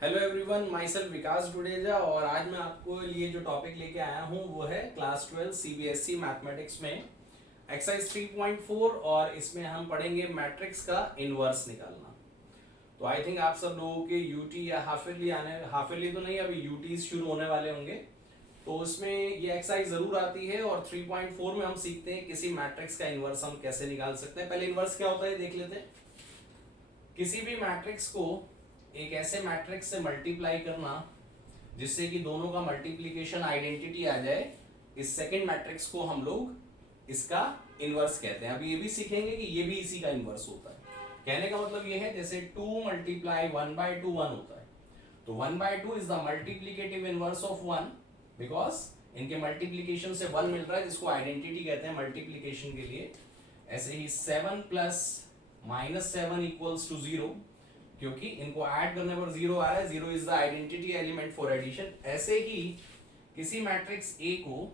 Hello everyone, my self विकास डुडेजा। और आज मैं आपको लिए जो टॉपिक लेके आया हूँ वो है क्लास 12 सीबीएसई मैथमेटिक्स में एक्सरसाइज 3.4। और इसमें हम पढ़ेंगे मैट्रिक्स का इनवर्स निकालना। तो आई थिंक आप सब लोगों के यूटी या हाफ ईयरली तो नहीं, अभी यूटीज शुरू होने वाले होंगे, तो उसमें ये एक्सरसाइज जरूर आती है। और 3.4 में हम सीखते हैं किसी मैट्रिक्स का इनवर्स हम कैसे निकाल सकते हैं। पहले इनवर्स क्या होता है देख लेते हैं। किसी भी मैट्रिक्स को एक ऐसे मैट्रिक्स से मल्टीप्लाई करना जिससे कि दोनों का मल्टीप्लिकेशन आइडेंटिटी आ जाए, इस सेकंड मैट्रिक्स को हम लोग इसका इनवर्स कहते हैं। अभी ये भी सीखेंगे कि ये भी इसी का इनवर्स होता है। कहने का मतलब ये है जैसे 2 मल्टीप्लाई 1/2 1 होता है, तो 1/2 is the multiplicative inverse of 1, because इनके मल्टीप्लिकेशन से 1 मिल रहा है जिसको आइडेंटिटी कहते हैं मल्टीप्लिकेशन के लिए। ऐसे ही 7 प्लस -7 इक्वल्स टू 0, क्योंकि इनको ऐड करने पर 0 आ रहा है। 0 is the identity element for addition. ऐसे ही किसी मैट्रिक्स ए को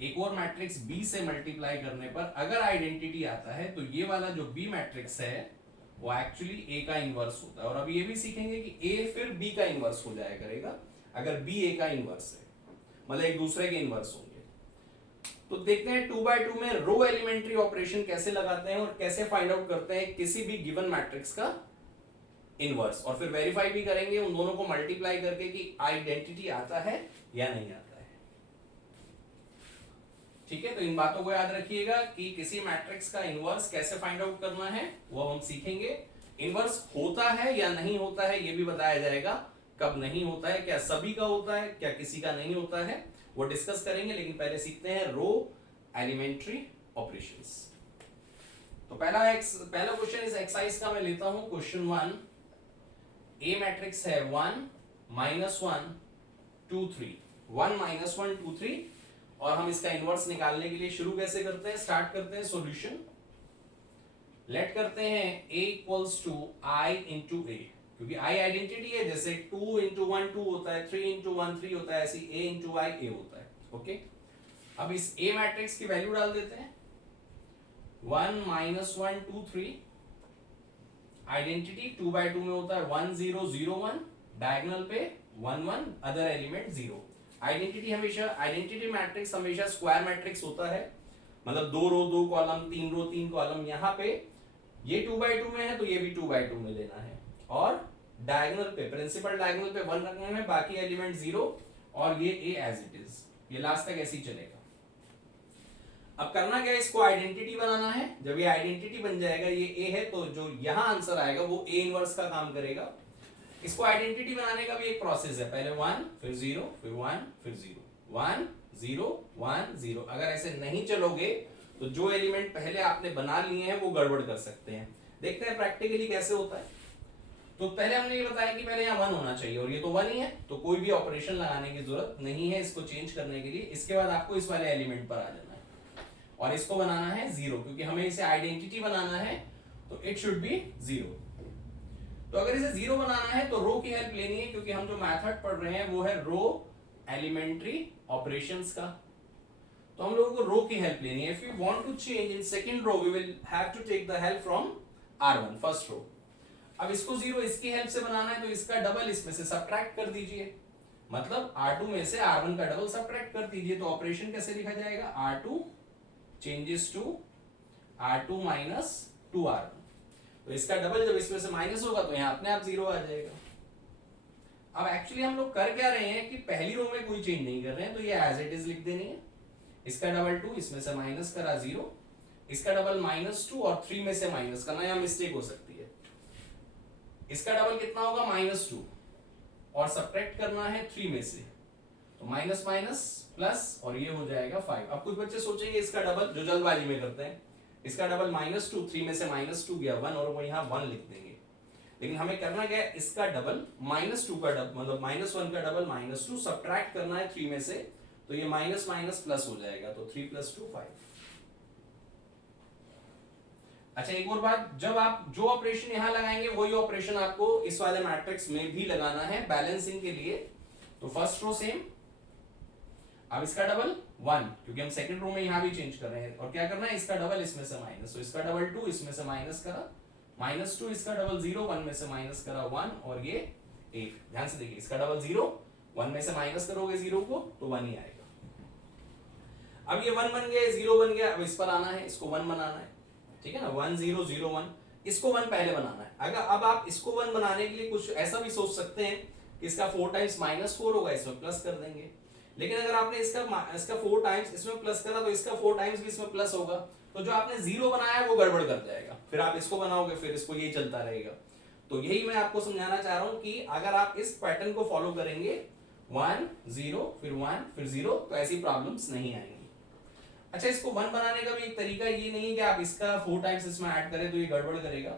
एक और मैट्रिक्स बी से मल्टीप्लाई करने पर अगर आइडेंटिटी आता है तो ये वाला जो बी मैट्रिक्स है वो एक्चुअली ए का इनवर्स होता है। और अब ये भी सीखेंगे कि ए फिर बी का इनवर्स हो जाया करेगा अगर बी ए का इनवर्स है, मतलब एक दूसरे के इनवर्स होंगे। तो देखते हैं 2/2 में रो एलिमेंट्री ऑपरेशन कैसे लगाते हैं और कैसे फाइंड आउट करते हैं किसी भी गिवन मैट्रिक्स का इनवर्स। और फिर वेरीफाई भी करेंगे उन दोनों को मल्टीप्लाई करके कि आइडेंटिटी आता है या नहीं आता है। ठीक है, तो इन बातों को याद रखिएगा कि किसी मैट्रिक्स का इनवर्स कैसे फाइंड आउट करना है वो हम सीखेंगे। इनवर्स होता है या नहीं होता है ये भी बताया जाएगा। कब नहीं होता है, क्या सभी का होता है, क्या किसी का नहीं होता है, वो डिस्कस करेंगे। लेकिन पहले सीखते हैं रो एलिमेंट्री ऑपरेशंस। तो पहला क्वेश्चन इस एक्सरसाइज का मैं लेता हूं क्वेश्चन 1। ए मैट्रिक्स है 1 -1 2 3, 1 -1 2 3। और हम इसका इनवर्स निकालने के लिए शुरू कैसे करते हैं, स्टार्ट करते हैं सॉल्यूशन। लेट करते हैं a equals to i into a, क्योंकि i आइडेंटिटी है। जैसे 2 इंटू 1 2 होता है, 3 इंटू 1 3 होता है, ऐसे a इंटू i a होता है। ओके, अब इस a मैट्रिक्स की वैल्यू डाल देते हैं। 1 -1 2 3, आइडेंटिटी 2/2 में होता है 1 0 0 1, डायगोनल पे 1 1, अदर एलिमेंट 0। आइडेंटिटी मैट्रिक्स हमेशा स्क्वायर मैट्रिक्स होता है, मतलब 2 रो 2 कॉलम, 3 रो 3 कॉलम। यहाँ पे ये 2/2 में है तो ये भी 2/2 में लेना है। और डायगोनल पे, प्रिंसिपल डायगोनल पे 1 रखना है, बाकी एलिमेंट 0। और ये a एज इट इज, ये लास्ट तक ऐसे ही चलेगा। अब करना क्या है, इसको आइडेंटिटी बनाना है। जब ये आइडेंटिटी बन जाएगा, ये ए है, तो जो यहां आंसर आएगा वो ए इनवर्स का काम करेगा। इसको आइडेंटिटी बनाने का भी एक प्रोसेस है, पहले 1 फिर 0 फिर 1 फिर 0, 1 0 1 0। अगर ऐसे नहीं चलोगे तो जो एलिमेंट पहले आपने बना लिए हैं वो गड़बड़ कर सकते हैं। देखते हैं प्रैक्टिकली कैसे होता है। तो पहले हमने ये बताया कि पहले यहाँ 1 होना चाहिए, और ये तो 1 ही है, तो कोई भी ऑपरेशन लगाने की जरूरत नहीं है इसको चेंज करने के लिए। इसके बाद आपको इस वाले एलिमेंट पर आ जाना है और इसको बनाना है 0, क्योंकि हमें इसे आइडेंटिटी बनाना है, तो इट शुड बी 0। तो अगर इसे 0 बनाना है तो रो की हेल्प लेनी है, क्योंकि हम जो मेथड पढ़ रहे हैं वो है रो एलिमेंट्री ऑपरेशंस का। तो हम लोगों को रो की हेल्प लेनी है। If you want to change in second row we will have to take the help from R1, first row. अब इसको 0 इसकी हेल्प से बनाना है, तो इसका डबल इसमें से सब्ट्रैक्ट कर दीजिए, मतलब R2 में से R1 का डबल सब्ट्रैक्ट कर दीजिए। तो ऑपरेशन कैसे लिखा जाएगा, R2 changes to R2 minus 2R1। तो इसका डबल जब इसमें से माइनस होगा तो यहाँ अपने आप 0 आ जाएगा। अब एक्चुअली हम लोग कर क्या रहे हैं कि पहली रो में कोई चेंज नहीं कर रहे हैं, तो ये एज इट इज लिख देनी है। इसका डबल 2, इसमें से माइनस करा 0, इसका डबल -2 और 3 में से माइनस करना, यहाँ मिस्टेक हो सकती है। इसका डबल कितना होगा, -2, और सब्ट्रैक्ट करना है 3 में से, तो माइनस माइनस प्लस, और ये हो जाएगा 5। अब कुछ बच्चे सोचेंगे इसका डबल, जो जल्दबाजी में करते हैं, इसका डबल -2, 3 में से -2 गया 1, और वो यहाँ 1 लिख देंगे। लेकिन हमें करना क्या है, इसका डबल -2 का डबल, मतलब -1 का डबल -2, सब्ट्रैक्ट करना है 3 में से, तो ये माइनस माइनस प्लस हो जाएगा, तो 3 + 2 5। अच्छा, एक और बात, जब आप जो ऑपरेशन यहां लगाएंगे वही ऑपरेशन आपको इस वाले मैट्रिक्स में भी लगाना है बैलेंसिंग के लिए। तो फर्स्ट रो सेम, अब इसका डबल 1, क्योंकि हम सेकंड रो में यहां भी चेंज कर रहे हैं, और क्या करना है, इसका डबल इसमें से माइनस, तो इसका डबल 2, इसमें से माइनस करा -2, इसका डबल 0, 1 में से माइनस करा 1, और ये 1। ध्यान से देखिए, इसका डबल 0, 1 में से माइनस करोगे 0 को तो 1 ही आएगा। अब ये 1 बन गया, 0 बन गया, अब इस पर आना है, इसको 1 बनाना है, ठीक है ना, 1 0 0 1, इसको 1 पहले बनाना है। अगर अब आप इसको 1 बनाने के लिए कुछ ऐसा भी सोच सकते हैं कि इसका 4 टाइम्स -4 होगा, इसमें प्लस कर देंगे। लेकिन अगर आपने इसका 4 टाइम्स इसमें प्लस करा तो इसका 4 टाइम्स भी इसमें प्लस होगा, तो जो आपने 0 बनाया है वो गड़बड़ कर जाएगा, फिर आप इसको बनाओगे, फिर इसको यही चलता रहेगा। तो यही मैं आपको समझाना चाह रहा हूं कि अगर आप इस पैटर्न को फॉलो करेंगे 1 0 फिर 1 फिर 0, तो ऐसी प्रॉब्लम्स नहीं आएंगी। अच्छा, इसको 1 बनाने का भी एक तरीका ये नहीं है कि आप इसका 4 टाइम्स इसमें ऐड करें तो ये गड़बड़ करेगा।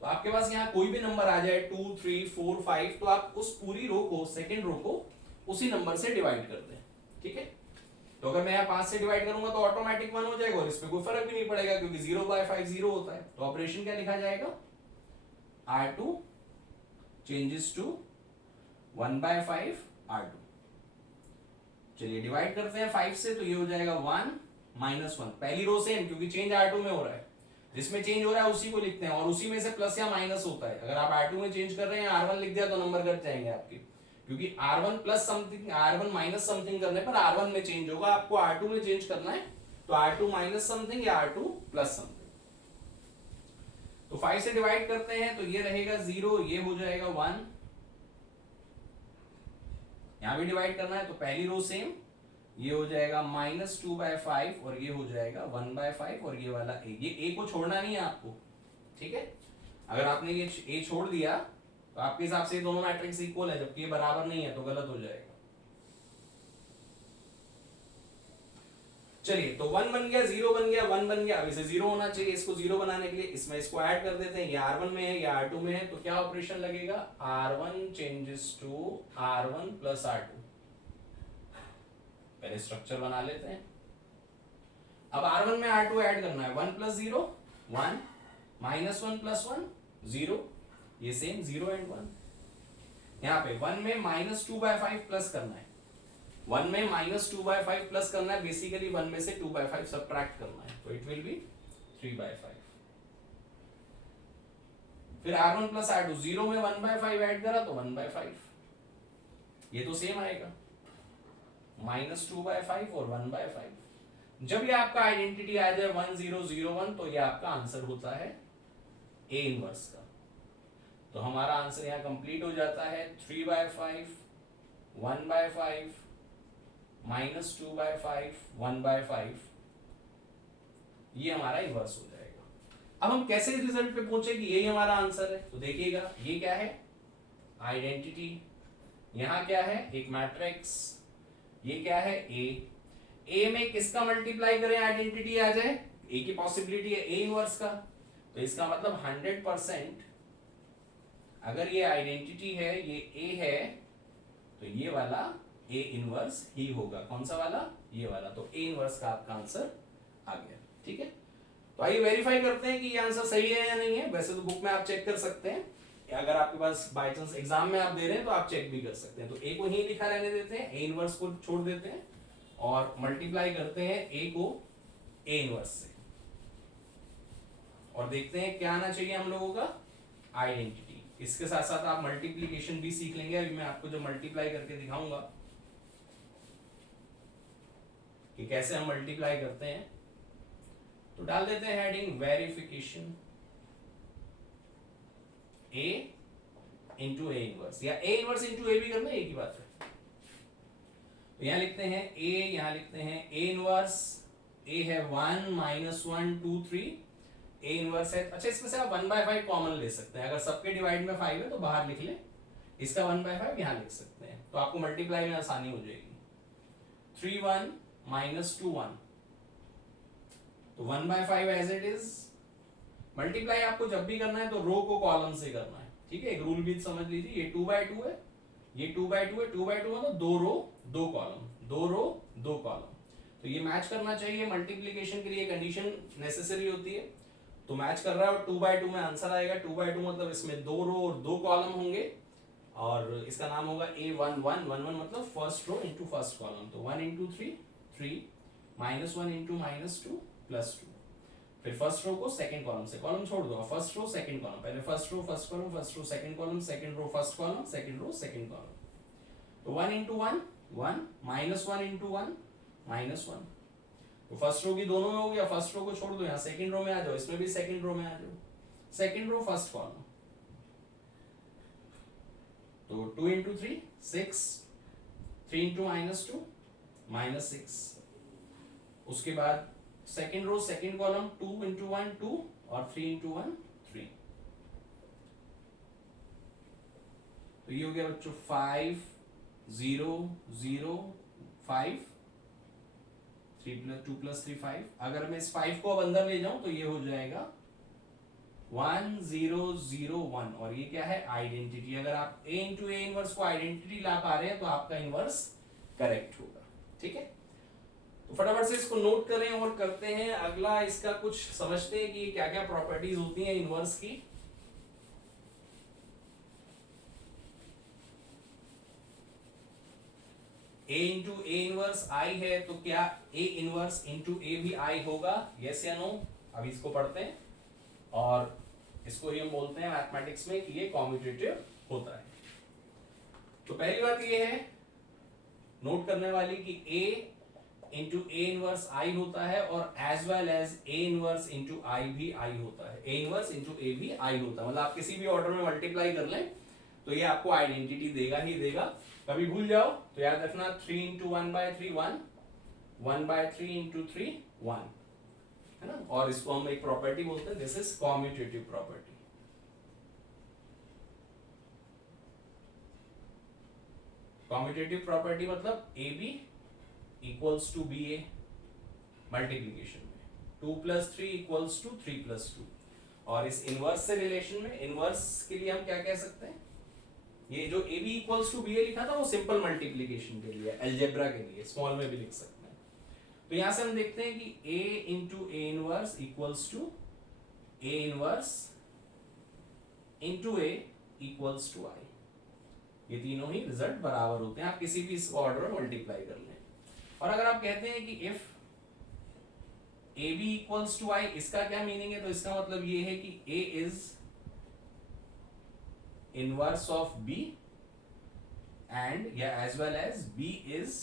तो आपके पास यहाँ कोई भी नंबर आ जाए 2 3 4 5, तो आप उस पूरी रो को, सेकंड रो को उसी नंबर से डिवाइड कर दें, ठीक है। तो अगर मैं यहाँ 5 से डिवाइड करूंगा तो ऑटोमेटिक 1 हो जाएगा और इसमें कोई फर्क भी नहीं पड़ेगा, क्योंकि 0/5 0 होता है। तो ऑपरेशन क्या लिखा जाएगा, R2 चेंजेस टू 1/5 R2। चलिए डिवाइड करते हैं 5 से, तो ये हो जाएगा 1 -1, पहली रो सेम, क्योंकि चेंज R2 में हो रहा है, जिसमें चेंज हो रहा है उसी को लिखते हैं, और उसी में से प्लस या माइनस होता है। अगर आप R2 में चेंज कर रहे हैं, R1 लिख दिया तो नंबर कट जाएंगे आपके, क्योंकि R1 plus something, R1 minus something करने पर R1 में चेंज होगा, आपको R2 में चेंज करना है तो R2 माइनस समथिंग या R2 प्लस समथिंग। तो 5 से डिवाइड करते हैं तो ये रहेगा 0, ये हो जाएगा 1, यहां भी डिवाइड करना है तो पहली रो सेम, ये हो जाएगा -2/5 और ये हो जाएगा 1/5, और ये वाला a, ये a को छोड़ना नहीं है आपको, ठीक है। अगर आपने ये a छोड़ दिया तो आपके हिसाब से दोनों मैट्रिक्स इक्वल है, जबकि ये बराबर नहीं है तो गलत हो जाएगा। चलिए, तो 1 बन गया, 0 बन गया, 1 बन गया, अब इसे 0 होना चाहिए। इसको 0 बनाने के लिए इसमें इसको ऐड कर देते हैं, ये R1 में है, ये R2 में है, तो क्या ऑपरेशन लगेगा, R1 changes to R1 plus R2। पहले स्ट्रक्चर बना लेते हैं। अब R1 में R2 ऐड करना है, 1 + 0 1, -1 + 1 0, ये सेम 0 एंड 1। यहाँ पे 1 में -2/5 प्लस करना है, 1 में -2/5 प्लस करना है, बेसिकली 1 में से 2/5 सब्ट्रैक्ट करना है, तो इट विल बी 3/5। फिर R1 + R2, 0 में 1/5 ऐड करा तो 1/5, ये तो सेम आएगा, -2/5 और 1/5। जब ये आपका आइडेंटिटी आ जाए 1 0 0 1, तो ये आपका आंसर होता है A इनवर्स का। तो हमारा आंसर यहाँ कंप्लीट हो जाता है 3/5 1/5 -2/5 1/5, ये हमारा इनवर्स हो जाएगा। अब हम कैसे रिजल्ट पे पहुंचे कि यही हमारा आंसर है, तो देखिएगा ये क्या है, आइडेंटिटी, यहां क्या है, एक मैट्रिक्स, ये क्या है, ए में किसका मल्टीप्लाई करें आइडेंटिटी आ जाए, ए की पॉसिबिलिटी है A इनवर्स का, तो इसका मतलब 100% अगर ये आइडेंटिटी है, ये A है, तो ये वाला A इनवर्स ही होगा। कौन सा वाला, ये वाला, तो A इनवर्स का आपका आंसर आ गया, ठीक है। तो आइए वेरीफाई करते हैं कि ये आंसर सही है या नहीं है। वैसे तो बुक में आप चेक कर सकते हैं, अगर आपके पास बाय चांस एग्जाम में आप दे रहे हैं तो आप चेक भी कर सकते हैं। तो A को ही लिखा रहने देते हैं, A इनवर्स को छोड़ देते हैं और मल्टीप्लाई करते हैं A को A इनवर्स से, और देखते हैं क्या आना चाहिए हम लोगों का, आइडेंटिटी। इसके साथ साथ आप मल्टीप्लिकेशन भी सीख लेंगे, अभी मैं आपको जब मल्टीप्लाई करके दिखाऊंगा कि कैसे हम मल्टीप्लाई करते हैं। तो डाल देते हैं heading verification A into A inverse, या A इनवर्स इंटू A भी करना है, एक ही बात है। तो यहां लिखते हैं A, यहां लिखते हैं A इनवर्स, A है 1 -1 2 3, A इनवर्स है। अच्छा, इसमें से आप 1/5 कॉमन ले सकते हैं, अगर सबके डिवाइड में 5 है तो बाहर लिख लें, इसका 1/5 यहां लिख सकते हैं, तो आपको मल्टीप्लाई में आसानी हो जाएगी। 3 1 -2 1, तो 1/5 एज इट इज। मल्टीप्लाई आपको जब भी करना है तो रो को कॉलम से करना है, ठीक है। एक रूल भी समझ लीजिए, ये 2/2 है, ये 2/2 है, 2/2 मतलब 2 रो 2 कॉलम, 2 रो 2 कॉलम, तो ये मैच करना चाहिए। मल्टीप्लिकेशन के लिए कंडीशन नेसेसरी होती है, तो मैच कर रहा है और 2/2 में आंसर आएगा। 2/2 मतलब इसमें 2 रो और 2 कॉलम होंगे, और इसका नाम होगा A11 11 मतलब first row into first column, तो 1 इंटू 3 3 -1 इंटू -2 +2, फिर फर्स्ट रो को सेकंड कॉलम से, कॉलम छोड़ दो, फर्स्ट रो सेकंड कॉलम, पहले first row first column, first row second column, second row first column, second row second column. तो 1 into 1 1, -1 into 1 -1। तो first row की दोनों में हो गया, फर्स्ट रो को छोड़ दो, यहाँ सेकंड रो में आ जाओ, इसमें भी सेकंड रो में आ जाओ, सेकंड रो फर्स्ट कॉलम। तो 2 इंटू 3 6, 3 इंटू -2 -6। उसके बाद second row second column, 2 into 1 2 और 3 इंटू 1 3। तो ये हो गया बच्चों 5 0 0 5, 3 + 2 + 3 5। अगर मैं इस 5 को अब अंदर ले जाऊं तो ये हो जाएगा 1 0 0 1। और ये क्या है, आइडेंटिटी। अगर आप a इंटू ए इनवर्स को आइडेंटिटी ला पा रहे हैं तो आपका इनवर्स करेक्ट होगा। ठीक है, तो फटाफट से इसको नोट करें और करते हैं अगला। इसका कुछ समझते हैं कि क्या क्या प्रॉपर्टीज होती हैं इनवर्स की। a इंटू ए इनवर्स आई है, तो क्या a इनवर्स इंटू ए भी आई होगा, यस या नो? अभी इसको पढ़ते हैं और इसको हम बोलते हैं मैथमेटिक्स में कि ये कॉम्यूटेटिव होता है। तो पहली बात ये है नोट करने वाली कि a into a inverse I होता है और as well as a inverse into I भी आई होता है। ए इनवर्स इंटू ए भी आई होता है, मतलब आप किसी भी ऑर्डर में मल्टीप्लाई कर लें तो ये आपको आइडेंटिटी देगा ही देगा। कभी भूल जाओ तो याद रखना 3 इंटू 1/3 1, 1/3 इंटू 3 1, है ना। और इसको हम एक प्रॉपर्टी बोलते हैं, this is commutative property. Commutative property मतलब a B equals to b a multiplication में, 2 + 3 इक्वल्स टू 3 + 2। और इस इनवर्स से रिलेशन में, इनवर्स के लिए हम क्या कह सकते हैं, ये जो a B equals to b a लिखा था वो सिंपल मल्टीप्लीकेशन के लिए, अलजेब्रा के लिए, स्मॉल में भी लिख सकते हैं। तो यहां से हम देखते हैं कि a into a inverse equals to a inverse into a equals to I. ये तीनों ही रिजल्ट बराबर होते हैं, आप किसी भी इस ऑर्डर में मल्टीप्लाई कर लें। और अगर आप कहते हैं कि if A B equals to I, इसका क्या मीनिंग है? तो इसका मतलब ये है कि a is inverse of b and या as well as b is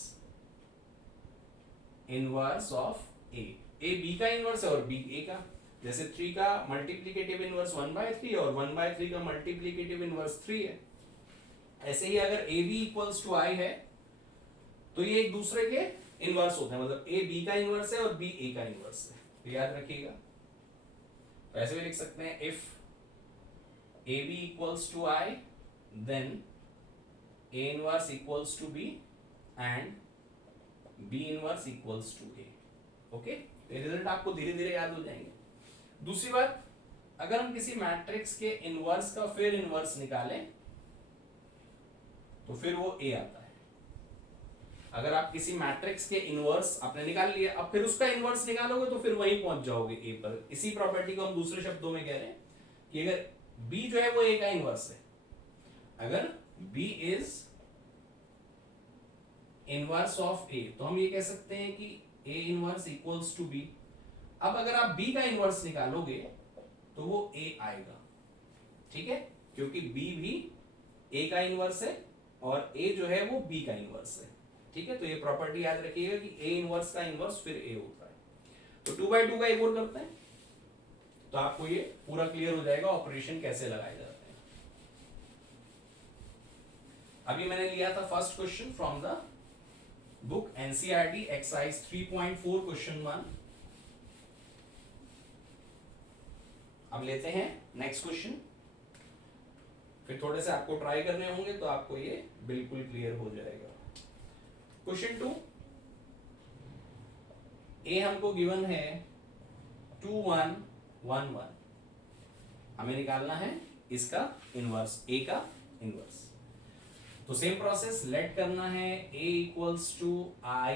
inverse of a. A b का इनवर्स है और बी ए का। जैसे 3 का मल्टीप्लीकेटिव इनवर्स 1/3 और 1/3 का मल्टीप्लीकेटिव इनवर्स 3 है, ऐसे ही अगर ए बी इक्वल्स टू आई है तो ये एक दूसरे के इनवर्स होते हैं, मतलब ए बी का इनवर्स है और बी ए का इनवर्स है। तो याद रखिएगा, तो ऐसे भी लिख सकते हैं if A B equals to I then A inverse equals to B and B inverse equals to A. Okay, ये रिजल्ट आपको धीरे धीरे याद हो जाएंगे। दूसरी बात, अगर हम किसी मैट्रिक्स के इनवर्स का फिर इनवर्स निकालें तो फिर वो ए आता है। अगर आप किसी मैट्रिक्स के इनवर्स आपने निकाल लिया, अब फिर उसका इनवर्स निकालोगे तो फिर वहीं पहुंच जाओगे ए पर। इसी प्रॉपर्टी को हम दूसरे शब्दों में कह रहे हैं कि अगर बी जो है वो ए का इनवर्स है, अगर B is inverse of A, तो हम ये कह सकते हैं कि A inverse equals to B. अब अगर आप बी का इनवर्स निकालोगे तो वो ए आएगा, ठीक है, क्योंकि बी भी ए का इनवर्स है और ए जो है वो बी का इनवर्स है। ठीक है, तो ये प्रॉपर्टी याद रखिएगा कि ए इनवर्स का इनवर्स फिर ए होता है। तो 2/2 का एक और करते हैं तो आपको ये पूरा क्लियर हो जाएगा ऑपरेशन कैसे लगाए जाते हैं। अभी मैंने लिया था first question from the book NCERT exercise 3.4 question 1। अब लेते हैं नेक्स्ट क्वेश्चन, फिर थोड़े से आपको ट्राई करने होंगे तो आपको ये बिल्कुल क्लियर हो जाएगा। क्वेश्चन 2, ए हमको गिवन है 2 1 1 1, हमें निकालना है इसका इनवर्स, ए का इनवर्स। तो सेम प्रोसेस, लेट करना है a इक्वल्स टू आई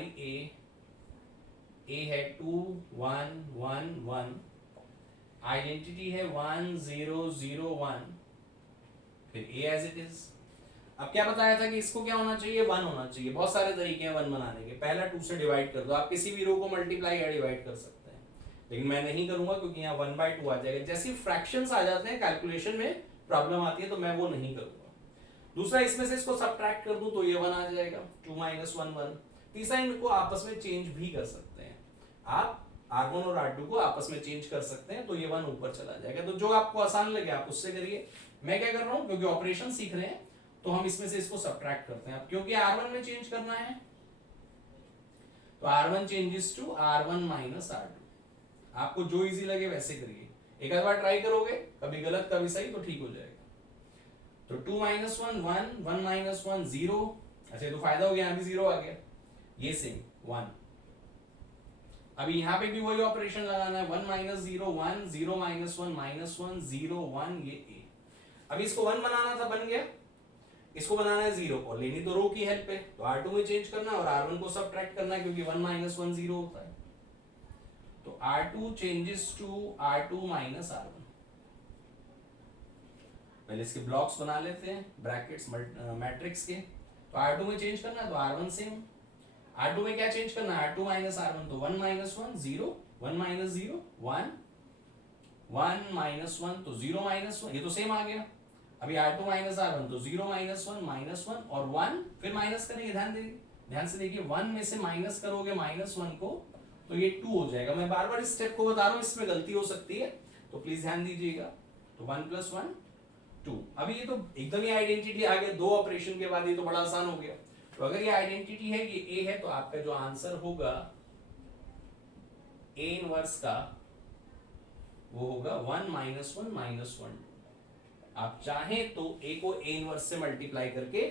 ए है 2 1 1 1, आइडेंटिटी है 1 0 0 1, फिर a एज इट इज। अब क्या बताया था कि इसको क्या होना चाहिए, 1 होना चाहिए। बहुत सारे तरीके हैं 1 बनाने के। पहला 2 से डिवाइड कर दो, आप किसी भी रो को मल्टीप्लाई या डिवाइड कर सकते हैं। लेकिन मैं नहीं करूंगा क्योंकि यहाँ 1/2 आ जाएगा। जैसे फ्रैक्शंस आ जाते हैं कैलकुलेशन में प्रॉब्लम आती है तो मैं वो नहीं करूंगा। दूसरा, इसमें से इसको सब्ट्रैक्ट कर दूं तो ये 1 आ जाएगा, 2 - 1 1। तीसरा, इनको आपस में चेंज भी कर सकते हैं आप, R1 और R2 को आपस में चेंज कर सकते हैं तो ये 1 ऊपर चला जाएगा। तो जो आपको आसान लगे आप उससे करिए। मैं क्या कर रहा हूं, क्योंकि ऑपरेशन सीख रहे हैं तो हम इसमें से इसको सब्ट्रैक्ट करते हैं। अब क्योंकि R1 में चेंज करना है तो R1 changes to R1 - R2। आपको जो इजी लगे वैसे करिए, एक आध बार ट्राई करोगे, कभी गलत कभी सही तो ठीक हो जाएगा। तो 2 - 1 1, 1 - 1 0। अच्छा, तो फायदा हो गया, यहाँ भी 0 आ गया, ये सेम 1। अभी यहाँ पे भी वही ऑपरेशन लगाना है, 1 - 0 1, 0 - 1 -1 0 1, ये a। अभी इसको 1 बनाना था, बन गया। इसको बनाना है 0 और लेनी तो रो की हेल्प है, तो R2 में चेंज करना है और R1 को सब्ट्रैक्ट करना है क्योंकि 1 - 1 0 होता है। तो R2 changes to R2 - R1। पहले इसके ब्लॉक्स बना लेते हैं, ब्रैकेट्स मैट्रिक्स के। तो R2 में चेंज करना है तो R1 सेम, R2 में क्या चेंज करना है, R2 - R1, तो 1 - 1 0, 1 - 0 1, 1 - 1 तो 0 - 1, ये तो सेम आ गया। अभी R2 - R1 तो 0 - 1 -1 और 1, फिर माइनस करेंगे, ध्यान से देखिए, 1 में से माइनस करोगे -1 को तो ये 2 हो जाएगा। मैं बार बार इस स्टेप को बता रहा हूं, इसमें गलती हो सकती है तो प्लीज ध्यान दीजिएगा। तो 1 + 1 2। अभी ये तो एकदम ही आइडेंटिटी आ गया, दो ऑपरेशन के बाद, ये तो बड़ा आसान हो गया। तो अगर ये आइडेंटिटी है, ये ए है, तो आपका जो आंसर होगा ए इनवर्स का वो होगा 1 - 1 - 1 2। आप चाहें तो ए को ए इनवर्स से मल्टीप्लाई करके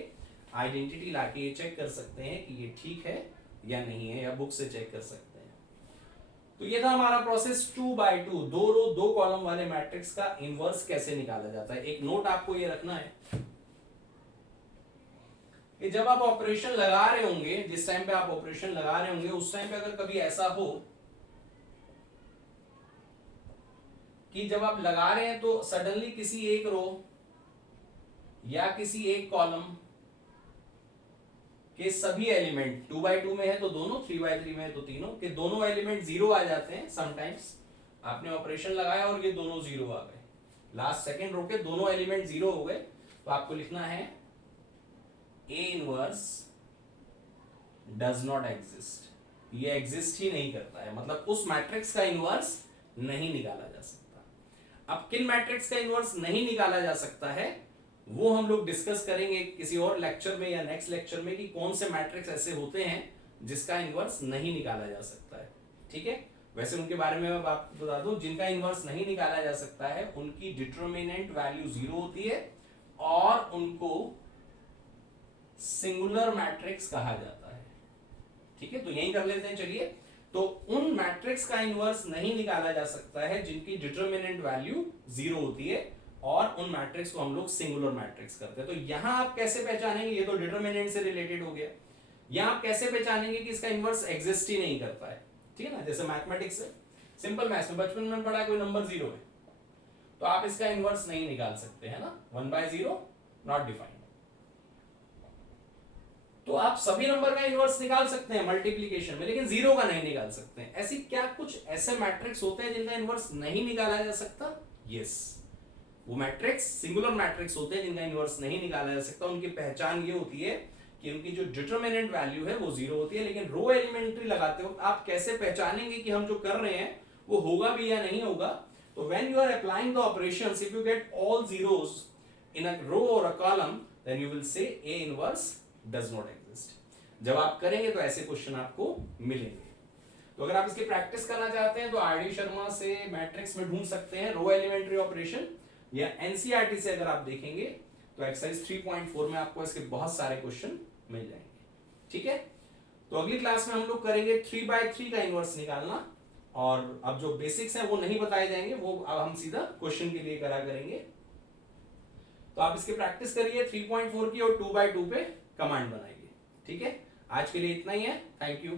आइडेंटिटी लाके ये चेक कर सकते हैं कि ये ठीक है या नहीं है, या बुक से चेक कर सकते हैं। तो ये था हमारा प्रोसेस 2/2, 2 रो 2 कॉलम वाले मैट्रिक्स का इनवर्स कैसे निकाला जाता है। एक नोट आपको ये रखना है कि जब आप ऑपरेशन लगा रहे होंगे, जिस टाइम पे आप ऑपरेशन लगा रहे होंगे, उस टाइम पे अगर कभी ऐसा हो कि जब आप लगा रहे हैं तो सडनली किसी एक रो या किसी एक कॉलम के सभी एलिमेंट 2/2 में है तो दोनों, 3/3 में है तो तीनों के दोनों एलिमेंट 0 आ जाते हैं। समटाइम्स आपने ऑपरेशन लगाया और ये दोनों 0 आ गए, लास्ट सेकंड रो के दोनों एलिमेंट 0 हो गए, तो आपको लिखना है A inverse does not exist. ये एग्जिस्ट ही नहीं करता है, मतलब उस मैट्रिक्स का इनवर्स नहीं निकाला जा सकता। अब किन मैट्रिक्स का इनवर्स नहीं निकाला जा सकता है वो हम लोग डिस्कस करेंगे किसी और लेक्चर में या नेक्स्ट लेक्चर में, कि कौन से मैट्रिक्स ऐसे होते हैं जिसका इनवर्स नहीं निकाला जा सकता है। ठीक है, वैसे उनके बारे में मैं आपको बता दूं, जिनका इनवर्स नहीं निकाला जा सकता है उनकी डिटरमिनेंट वैल्यू 0 होती है और उनको सिंगुलर मैट्रिक्स कहा जाता है। ठीक है, तो यही कर लेते हैं। चलिए, तो उन मैट्रिक्स का इनवर्स नहीं निकाला जा सकता है जिनकी डिटरमिनेंट वैल्यू 0 होती है, और उन मैट्रिक्स को हम लोग सिंगुलर मैट्रिक्स करते हैं। तो यहां आप कैसे पहचानेंगे, ये तो डिटरमिनेंट से रिलेटेड हो गया। यहां आप कैसे पहचानेंगे कि इसका इनवर्स एग्जिस्ट ही नहीं करता है। ठीक है ना, जैसे मैथमेटिक्स से, सिंपल मैथ्स में बचपन में पढ़ा, कोई नंबर 0 है तो आप इसका इनवर्स नहीं निकाल सकते, है ना, 1/0 नॉट डिफाइंड। तो आप सभी नंबर का इनवर्स निकाल सकते हैं मल्टीप्लिकेशन में, लेकिन 0 का नहीं निकाल सकते हैं। ऐसी क्या कुछ ऐसे मैट्रिक्स होते हैं जिनका इनवर्स नहीं निकाला जा सकता? यस, वो मैट्रिक्स सिंगुलर मैट्रिक्स होते हैं जिनका इनवर्स नहीं निकाला जा सकता। उनकी पहचान ये होती है कि उनकी जो डिटरमिनेंट वैल्यू है वो 0 होती है। लेकिन रो एलिमेंट्री लगाते वक्त आप कैसे पहचानेंगे कि हम जो कर रहे हैं वो होगा भी या नहीं होगा? तो when you are applying the operations, if you get all zeros in a row or a column, then you will say A inverse does not exist। जब आप करेंगे तो ऐसे क्वेश्चन आपको मिलेंगे। तो अगर आप इसकी प्रैक्टिस करना चाहते हैं तो आरडी शर्मा से मैट्रिक्स में ढूंढ सकते हैं रो एलिमेंट्री ऑपरेशन, या एनसीईआरटी से अगर आप देखेंगे तो एक्सरसाइज 3.4 में आपको इसके बहुत सारे क्वेश्चन मिल जाएंगे। ठीक है, तो अगली क्लास में हम लोग करेंगे 3/3 का इनवर्स निकालना, और अब जो बेसिक्स हैं वो नहीं बताए जाएंगे, वो अब हम सीधा क्वेश्चन के लिए करा करेंगे। तो आप इसकी प्रैक्टिस करिए 3.4 की, और 2/2 पे कमांड बनाइए। ठीक है, आज के लिए इतना ही है। Thank you.